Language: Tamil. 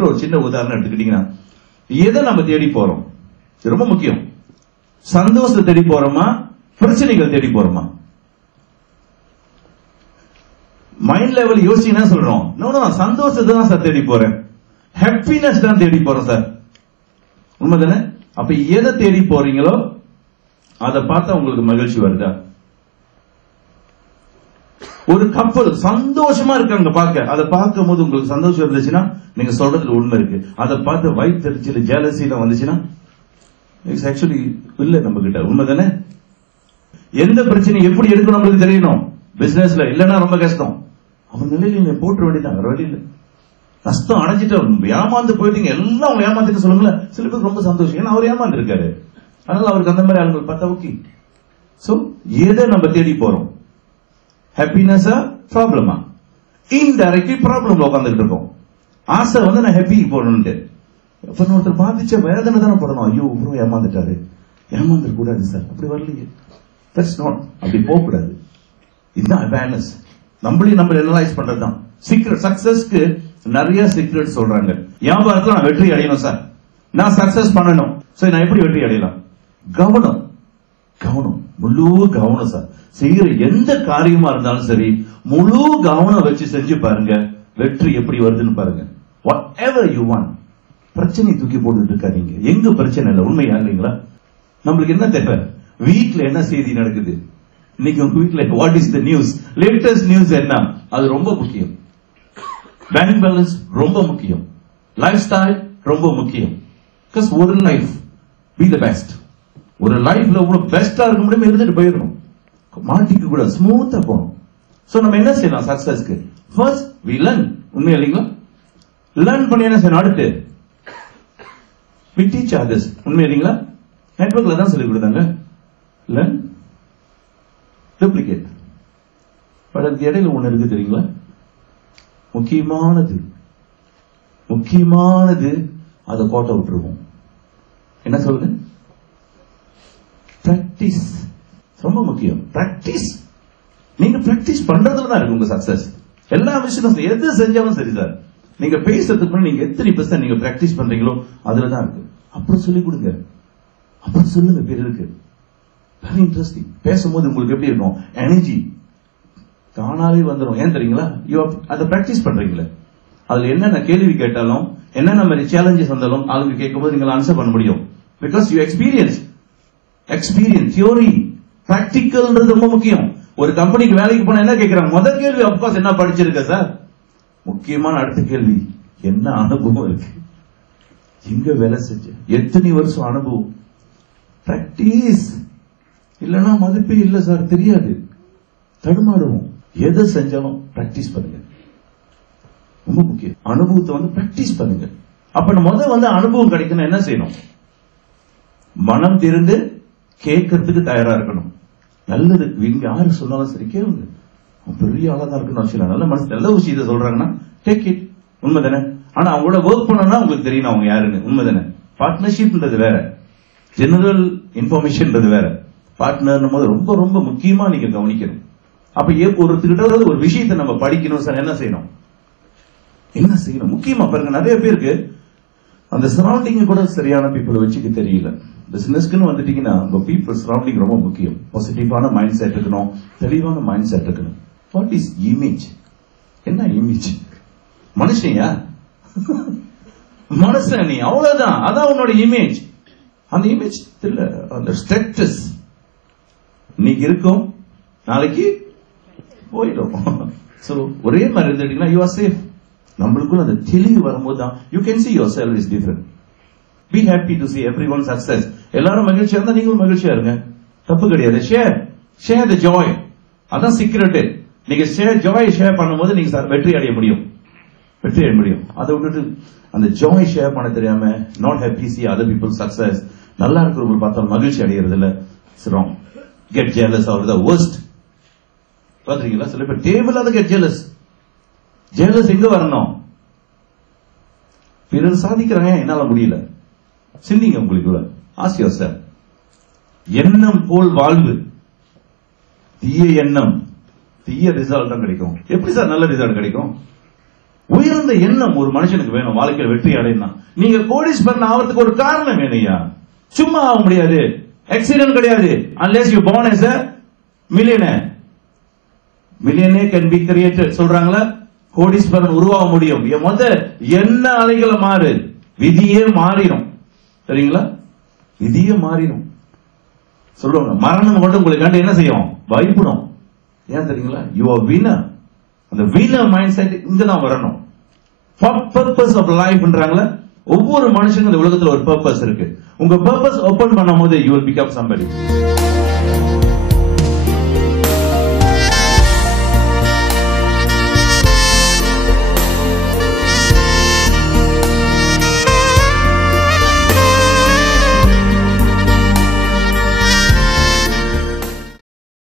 லைஃப்ல ஒரு சின்ன உதாரணம் எடுத்துக்கிட்டீங்கன்னா, எதை நம்ம தேடி போறோம்? ரொம்ப முக்கியம். சந்தோஷத்தை தேடி போறோமா, பிரச்சனைகள் தேடி போறோமா? மைண்ட் லெவல் யோசிச்சீங்கன்னா சொல்றோம், நான் சந்தோஷத்தை தான் சார் தேடி போறேன், ஹாப்பினஸ் தான் தேடி போறேன் சார். உண்மைதானே? அப்ப எதை தேடி போறீங்களோ அதை பார்த்தா உங்களுக்கு மகிழ்ச்சி வருதா? ஒரு கப்பல் சந்தோஷமா இருக்காங்க பார்க்க, அதை பார்க்கும் போது உங்களுக்கு சந்தோஷம் இருந்துச்சுன்னா நீங்க சொல்றதுல உண்மை இருக்கு. அதை பார்த்து வயிற்றுச்சல் ஜெலசி வந்துச்சுன்னா இட்ஸ் ஆக்சுவலி இல்ல நம்ம கிட்ட. உண்மைதானே? எந்த பிரச்சனை எப்படி எடுக்கணும் நம்மளுக்கு தெரியணும். பிசினஸ்ல இல்லன்னா ரொம்ப கஷ்டம். அவன் நிலையில போட்டு வேண்டியதான், வேற வழி இல்ல. கஷ்டம் அடைஞ்சிட்டு ஏமாந்து போயிட்டீங்க, எல்லாம் அவங்க ஏமாந்துட்டு சொல்லுங்களேன். சில பேருக்கு ரொம்ப சந்தோஷம், ஏன்னா அவர் ஏமாந்து இருக்காரு. அதனால அவருக்கு அந்த மாதிரி ஆளுங்கள் பார்த்தா ஓகே. சோ எதை நம்ம தேடி போறோம்? ஹாப்பினஸா ப்ராப்ளமா? இன்டைரக்ட்லி ப்ராப்ளம்ல உட்காந்துட்டு இருக்கோம். ஆசை நான் ஹாப்பி போடணும்ட்டு. அப்ப ஒருத்தர் பாதிச்ச வேதனை தானே போடணும். ஐயோ இவ்வளவு ஏமாந்துட்டாரு, ஏமாந்துட கூடாது சார், அப்படி வரலையே. தட்ஸ் நாட், அப்படி போக கூடாது. இதுதான் அவேர்னஸ். நம்மளையும் நம்ம அனலைஸ் பண்றதுதான் சீக்ரெட். சக்சஸ்க்கு நிறைய சீக்ரெட் சொல்றாங்க. வியாபாரத்துல நான் வெற்றி அடையணும் சார், நான் சக்சஸ் பண்ணணும், சரி நான் எப்படி வெற்றி அடையலாம்? கவனம், கவனம், முழு கவனம் சார். செய்யற எந்த காரியமா இருந்தாலும் சரி முழு கவனம் வச்சு செஞ்சு பாருங்க, வெற்றி எப்படி வருதுன்னு பாருங்க. What ever you want. பிரச்சனை தூக்கி போட்டுட்டு இருக்காதீங்க. எங்க பிரச்சனை இல்லை, உண்மையா இல்லைங்களா? நம்மளுக்கு என்ன தேவை? வீட்டுல என்ன செய்தி நடக்குது இன்னைக்கு உங்க வீட்டுல? What is the news, latest news என்ன? அது ரொம்ப முக்கியம். பேங்க் பேலன்ஸ் ரொம்ப முக்கியம். லைஃப் ஸ்டைல் ரொம்ப முக்கியம். ஒரு லைஃப் பி த பெஸ்ட். ஒரு லைஃப்ல உங்களுக்கு பெஸ்டா இருக்க முடியும், இருந்துட்டு போயிடணும். மாட்டிக்க கூட ஸ்மூத்தா போகணும். சோ நம்ம என்ன செய்யலாம் சக்சஸ்க்கு? First we learn. உண்மையா இல்லைங்களா? லேர்ன் பண்ணி என்ன செய்யணும்? அடுத்து வி டீச் அதர்ஸ். உண்மையா இல்லைங்களா? நெட்வொர்க்ல தான் சொல்லி கொடுத்தாங்க. Learn, duplicate. பட் அதுக்கு இடையில ஒண்ணு இருக்கு தெரியுங்களா? முக்கியமானது, முக்கியமானது அதை கோட்டை விட்டுருவோம். என்ன சொல்லுங்க? பிராக்டிஸ் ரொம்ப முக்கியம். பிராக்டிஸ். நீங்க பிராக்டிஸ் பண்றதுல தான் இருக்கு உங்க சக்சஸ். எல்லா விஷயமும் எது செஞ்சாலும் சரி சார், நீங்க பேசுறதுக்கு முன்னாடி நீங்க எத்தனை % நீங்க பிராக்டிஸ் பண்றீங்களோ அதுல தான் இருக்கு. அப்புறம் சொல்லி கொடுங்க, அப்புறம் சொல்லுங்க பிறருக்கு. Very interesting. பேசும்போது உங்களுக்கு எப்படி இருக்கும்? எனர்ஜி தானாலே வந்துடும். ஏன் தெரியுங்களா? அதை பிராக்டிஸ் பண்றீங்களா? அதுல என்னென்ன கேள்வி கேட்டாலும், என்னென்ன மாதிரி சேலஞ்சஸ் வந்தாலும் ஆளுங்க கேட்கும்போது நீங்க ஆன்சர் பண்ண முடியும். Because you experience. Experience, theory, பிராக்டிக்கல்ன்றது ரொம்ப முக்கியம். ஒரு கம்பெனிக்கு வேலைக்கு போனா என்ன கேட்கிறாங்க? முதல் கேள்வி அப்கோர்ஸ் என்ன படிச்சிருக்க சார். முக்கியமான அடுத்த கேள்வி என்ன அனுபவம் இருக்கு, எங்க வேலை செஞ்ச, எத்தனை வருஷம் அனுபவம். பிராக்டிஸ் இல்லைன்னா மதிப்பே இல்லை சார், தெரியாது, தடுமாடுவோம். எதை செஞ்சாலும் பிராக்டிஸ் பண்ணுங்க, ரொம்ப முக்கியம். அனுபவத்தை பிராக்டிஸ் பண்ணுங்க. அப்ப நம்ம அனுபவம் கிடைக்கணும் என்ன செய்யணும்? மனம் திறந்து கேட்கறதுக்கு தயாரா இருக்கணும். நல்லது இங்க யாரு சொன்னாலும் சரி கேளுங்க. பெரிய ஆளா தான் இருக்குன்னு அவசியம், நல்ல மனசு நல்ல விஷயத்தை சொல்றாங்கன்னா டேக் இட். உண்மைதானே? ஆனா அவங்களோட ஒர்க் பண்ணா உங்களுக்கு தெரியும் அவங்க யாருன்னு. உண்மைதானே? பார்ட்னர்ஷிப்ன்றது வேற, ஜெனரல் இன்ஃபர்மேஷன்ன்றது வேற. பார்ட்னர் போது ரொம்ப ரொம்ப முக்கியமா நீங்க கவனிக்கணும். அப்ப ஒருத்தர்கிட்ட ஒரு விஷயத்தை நம்ம படிக்கணும் சார், என்ன செய்யணும்? என்ன செய்யணும்? முக்கியமா பாருங்க, நிறைய பேருக்கு அந்த சரௌண்டிங் கூட சரியான பீப்புள் வச்சுக்க தெரியல. பிசினஸ்க்குன்னு வந்துட்டீங்கன்னா உங்க பீப்புள் சரௌண்டிங் ரொம்ப முக்கியம். பாசிட்டிவான மைண்ட் செட் இருக்கணும், தெளிவான மைண்ட் செட் இருக்கணும். What is image? என்ன இமேஜ்? மனுஷனையா? மனுஷன் நீ, அவ்வளவுதான். அதான் உன்னோட இமேஜ். அந்த இமேஜ் இல்ல, அந்த ஸ்டேட்டஸ் இன்னைக்கு இருக்கும், நாளைக்கு போயிடும். சோ ஒரே மாதிரி இருந்துட்டீங்கன்னா யூ ஆர் சேஃப். நம்மளுக்குள்ள அந்த தெளிவு வரும்போது தான் you can see yourself is different. Be happy to see everyone success. எல்லாரும் மகிழ்ச்சியா இருந்தா நீங்களும் மகிழ்ச்சியா இருங்க, தப்பு கிடையாது. Share the joy. அதான் சீக்ரெட். நீங்க ஷேர் பண்ணும்போது நீங்க வெற்றி அடைய முடியும், வெற்றி அடைய முடியும். அதை விட்டுட்டு அந்த ஜாய் ஷேர் பண்ண தெரியாம not happy see other people success, நல்லா இருக்கிறவங்க பார்த்தா மகிழ்ச்சி அடைகிறது இல்ல. It's wrong. Get jealous or the worst. பாத்தீங்களா? சில பேர் தேவையில்லாத get jealous. ஜெயலஸ் எங்க வரணும்? பிறர் சாதிக்கிறாங்க, என்னால முடியல. சிந்திங்க உங்களுக்குள்ள. Ask yourself. எண்ணம் போல் வாழ்வு. தீய எண்ணம் தீய ரிசல்ட் தான் கிடைக்கும். எப்படி சார் நல்ல ரிசல்ட் கிடைக்கும்? உயர்ந்த எண்ணம் ஒரு மனுஷனுக்கு வேணும் வாழ்க்கையில் வெற்றி அடையணும். நீங்க கோடீஸ்வரன் ஆகிறதுக்கு ஒரு காரணம் வேணும்யா. சும்மா ஆக முடியாது. ஆக்சிடென்ட் கிடையாது. unless you born as a millionaire. millionaire can be created சொல்றாங்களா? கோடீஸ்வரன் உருவாக முடியும். என்ன அலைகளை மாறு, விதியே மாறிடும். சரிங்களா? விதியே மாறிடும். சொல்லுவாங்க மரணம் கொண்டு உங்களுக்கு என்ன செய்யும்? பயப்படும். ஏன் தெரியுங்களா? You are winner. அந்த வினர் மைண்ட் செட் இங்க தான் வரணும். பர்பஸ் ஆஃப் லைஃப்ன்றாங்களா? ஒவ்வொரு மனுஷனுக்கும் இந்த உலகத்துல ஒரு பர்பஸ் இருக்கு. உங்க பர்பஸ் ஓபன் பண்ணும்போது you will become somebody.